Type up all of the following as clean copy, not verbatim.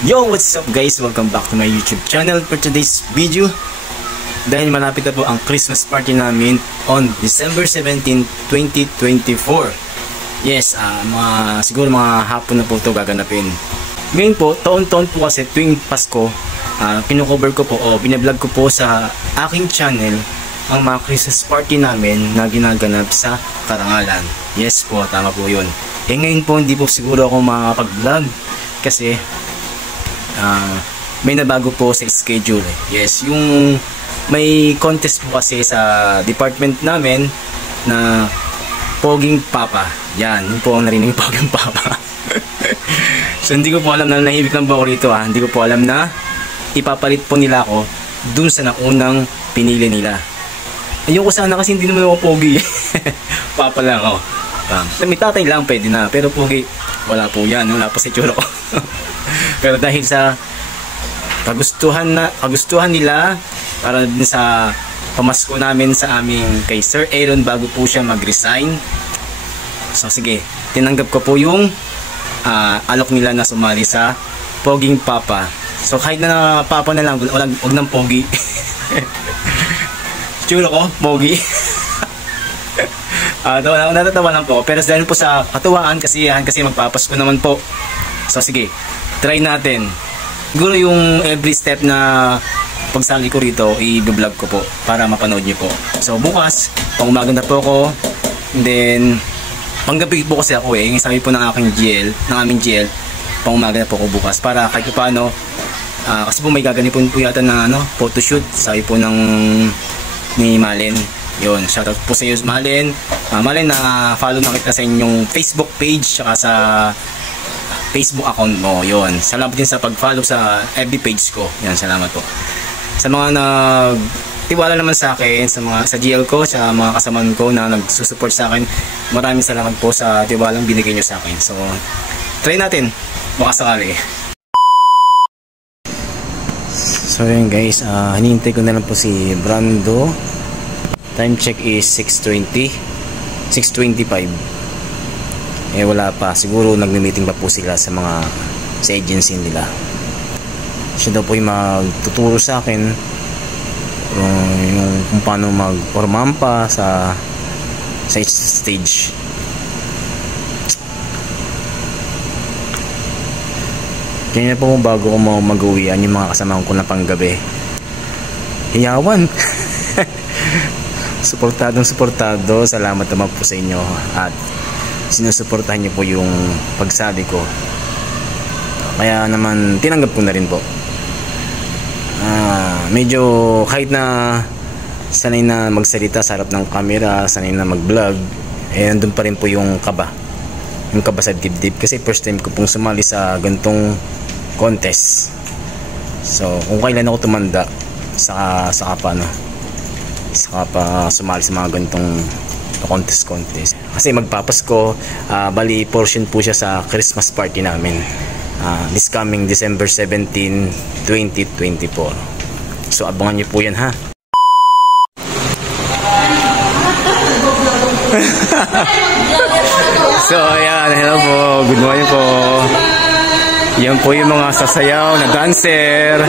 Yo, what's up guys? Welcome back to my YouTube channel for today's video. Dahil malapit na po ang Christmas party namin on December 17, 2024. Yes, siguro mga hapon na po ito gaganapin. Ngayon po, taon-taon po kasi tuwing Pasko, kinocover ko po o binablog ko po sa aking channel ang mga Christmas party namin na ginaganap sa Karangalan. Yes po, tama po yun. Ngayon po hindi po siguro ako makakapag-vlog kasi may nabago po sa schedule. Yes, yung may contest po kasi sa department namin na Poging Papa. Yan, yun po ang narinig, Poging Papa. So hindi ko po alam na nahibig lang po ako rito Hindi ko po alam na ipapalit po nila ako dun sa naunang pinili nila. Ayoko sana kasi hindi naman ako pogi. Papa lang ako. May tatay lang pwede na, pero pogi wala po yan, wala po sa itsura ko. Pero dahil sa kagustuhan nila para din sa pamasko namin sa aming kay Sir Aaron bago po siya mag-resign, so sige, tinanggap ko po yung alok nila na sumali sa Poging Papa. So kahit na papa na lang, wag nang pogi. Itsura ko, pogi. Natatawa lang po, pero dahil po sa katuwaan kasi magpapasko naman po. So sige, try natin. Siguro yung every step na pagsali ko rito, i-vlog ko po para mapanood niyo po. So bukas, pang umaga na po ako. And then, panggabi po kasi ako yung sabi po ng aming GL, pang umaga na po ako bukas. Para kahit paano, kasi po may gaganipon po yata na photoshoot, sabi po ni Malen. Yun, shoutout po sa iyo Malen. Malen, na follow na kita sa inyong Facebook page, saka sa Facebook account mo. Yun, salamat din sa pag-follow sa FB page ko. Yan, salamat po. Sa mga nagtiwala naman sa akin, sa GL ko, sa mga kasamaan ko na nagsusupport sa akin, maraming salamat po sa tiwalang binigay nyo sa akin. So, try natin. Baka sakali. So yun guys, hinihintay ko na lang po si Brando. Time check is 6:25. Wala pa, siguro nagme-meeting pa po sila sa agency nila. Siya daw po yung magtuturo sa akin kung paano mag-ormampa sa each stage. Kaya po bago ko mag-uwian yung mga kasamahan ko na panggabi, hiyawan. Suportado, salamat naman po sa inyo at sinusuportahan niyo po yung pagsali ko. Kaya naman tinanggap ko na rin po. Medyo kahit na sanay na magsalita sa harap ng camera, sanay na mag-vlog, nandun pa rin po yung kaba sa dibdib kasi first time ko pong sumali sa gantong contest. So kung kailan ako tumanda saka pa sumali sa mga gantong contest kasi magpapasko. Bali portion po siya sa Christmas party namin this coming December 17, 2024. So abangan niyo po yan ha. So ayan, hello po, good morning po. Yan po yung mga sasayaw na dancer.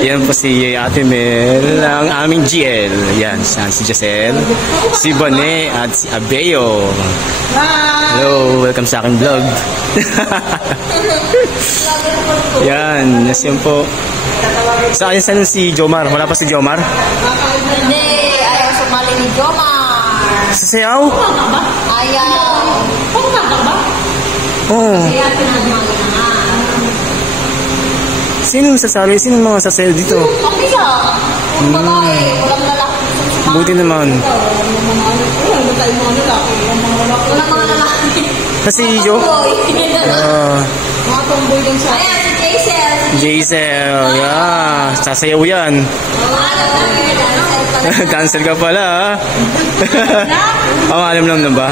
Yan po si Ate Mel, ang aming GL. Yan, si Giselle, si Bane, at si Abeo. Hello, welcome sa aking vlog. Yan, yan po. Saan si Jomar? Wala pa si Jomar? Hindi, ayaw sumali ni Jomar. Sasayaw? Ayaw. Oo. Sino sasali? Sino mga sasayaw dito? Okay lang. Babae, walang lalaki. Buti naman. Walang mga lalaki. Kasi Jo? Mga tomboy din siya. Ayan, si Jaisel. Yeah, sasayaw yan. Dancer ka pala ha? Alam lang na ba?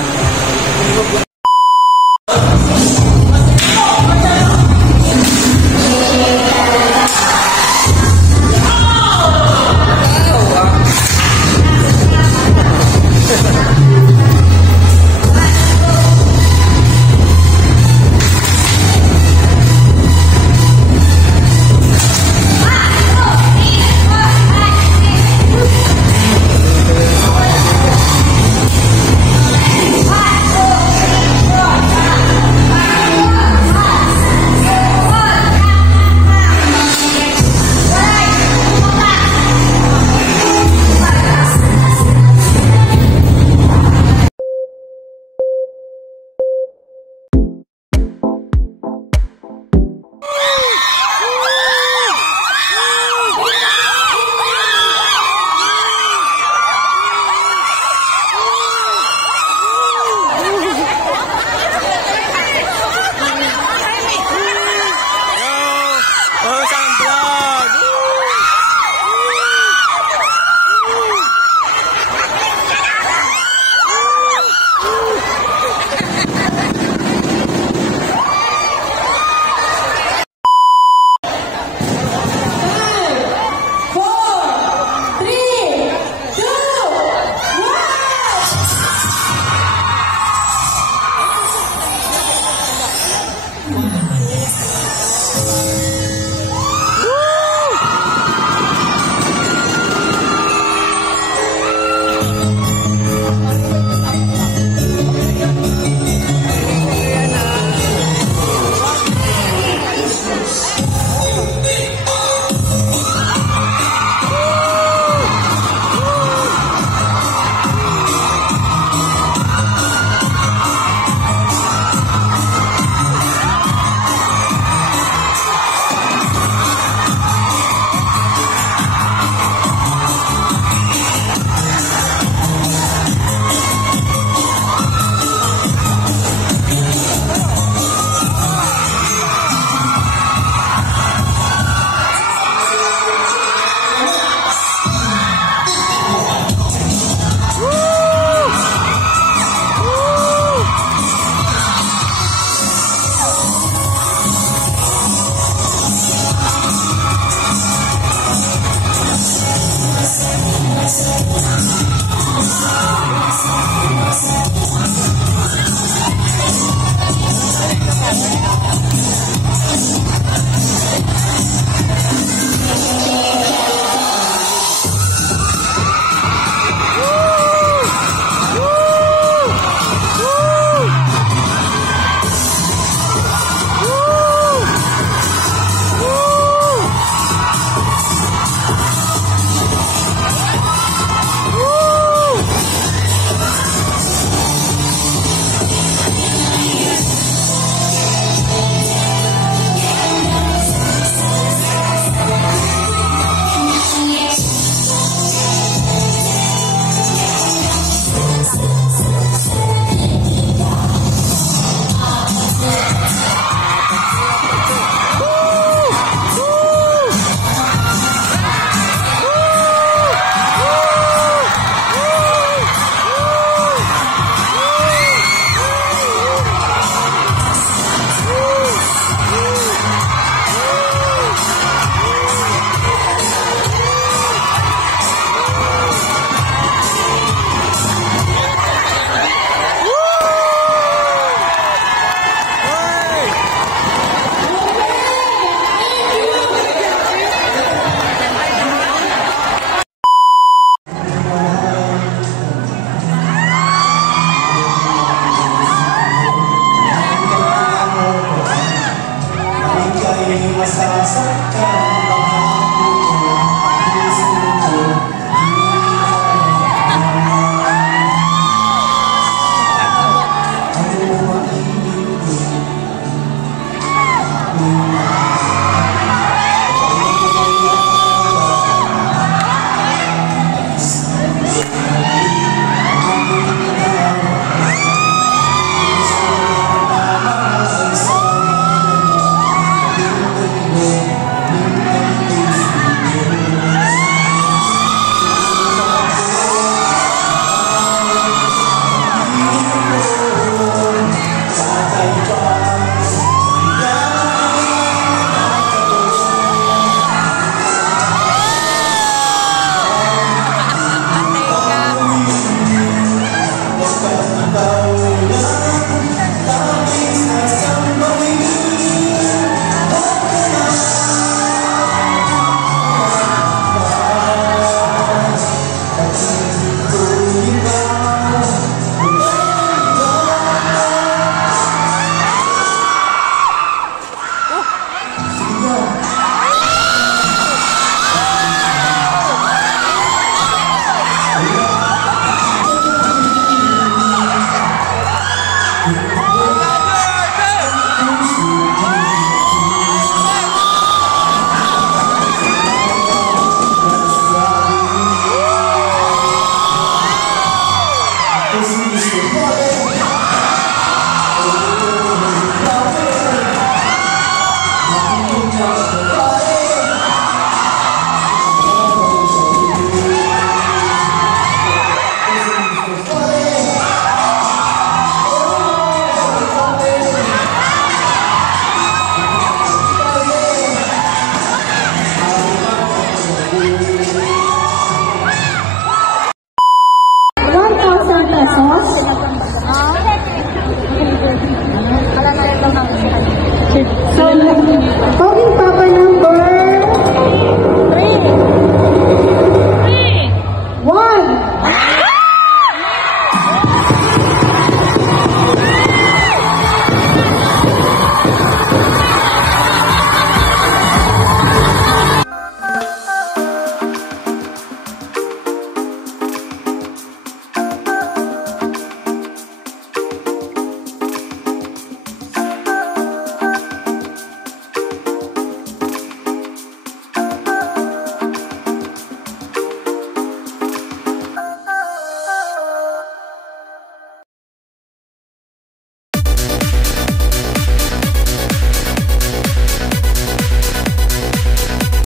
po.